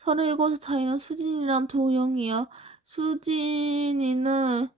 서른일곱 살 차이는 수진이랑 도영이야. 수진이는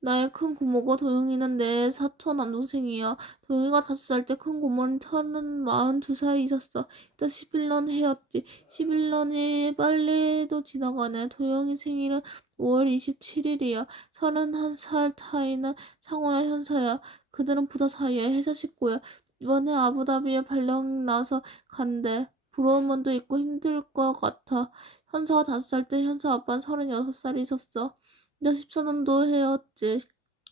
나의 큰 고모고 도영이는 내 사촌 남동생이야. 도영이가 다섯 살 때 큰 고모는 서른 마흔 두 살이 있었어. 일단 11년 해였지. 11년이 빨리도 지나가네. 도영이 생일은 5월 27일이야. 서른한 살 차이는 상호야 현서야. 그들은 부자 사이야. 회사 식구야. 이번에 아부다비에 발령 나서 간대. 부러운 면도 있고 힘들 것 같아. 현서가 다섯 살 때 현서 아빠는 서른여섯 살이 있었어. 나 14년도 해였지.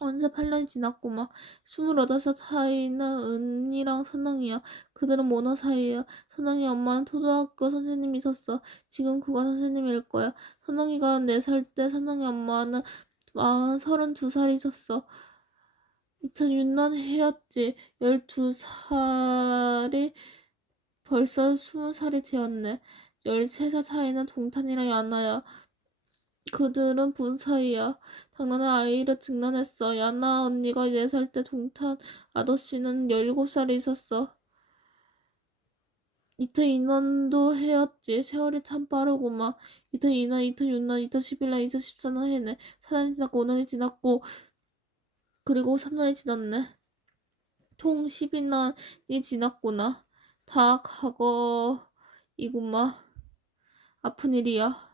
언제 8년이 지났구만. 스물여덟 살 사이는 은이랑 선영이야. 그들은 모나 사이야. 선영이 엄마는 초등학교 선생님이 있었어. 지금 국어 선생님일 거야. 선영이가 4살 때 선영이 엄마는 마흔 서른 두 살이 있었어. 2006년 해였지. 12살이 벌써 20살이 되었네. 13살 차이는 동탄이랑 야나야. 그들은 분 사이야. 장난에 아이를 증난했어. 야나 언니가 4살 때 동탄 아저씨는 17살이 있었어. 2002년도 해였지. 세월이 참 빠르구만. 2002년, 2006년, 2011년, 2014년 해네. 4년이 지났고 5년이 지났고 그리고 3년이 지났네. 총 12년이 지났구나. 다 과거이구만. 아픈 일이야.